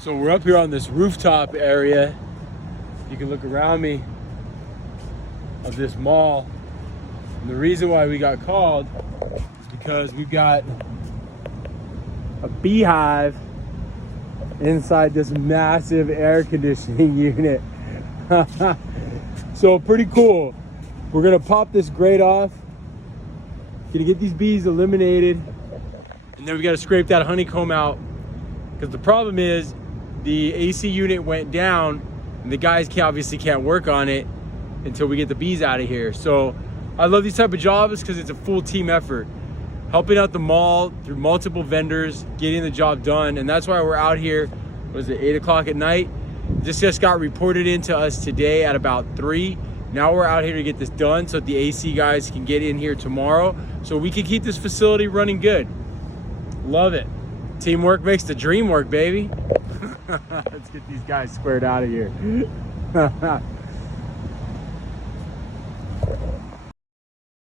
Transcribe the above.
So we're up here on this rooftop area. You can look around me of this mall. And the reason why we got called is because we've got a beehive inside this massive air conditioning unit. So pretty cool. We're gonna pop this grate off. Gonna get these bees eliminated. And then we gotta scrape that honeycomb out. Because the problem is the AC unit went down and the guys obviously can't work on it until we get the bees out of here. So I love these type of jobs because it's a full team effort. Helping out the mall through multiple vendors, getting the job done. And that's why we're out here, was it 8 o'clock at night? This just got reported into us today at about 3. Now we're out here to get this done so that the AC guys can get in here tomorrow so we can keep this facility running good. Love it. Teamwork makes the dream work, baby. Let's get these guys squared out of here.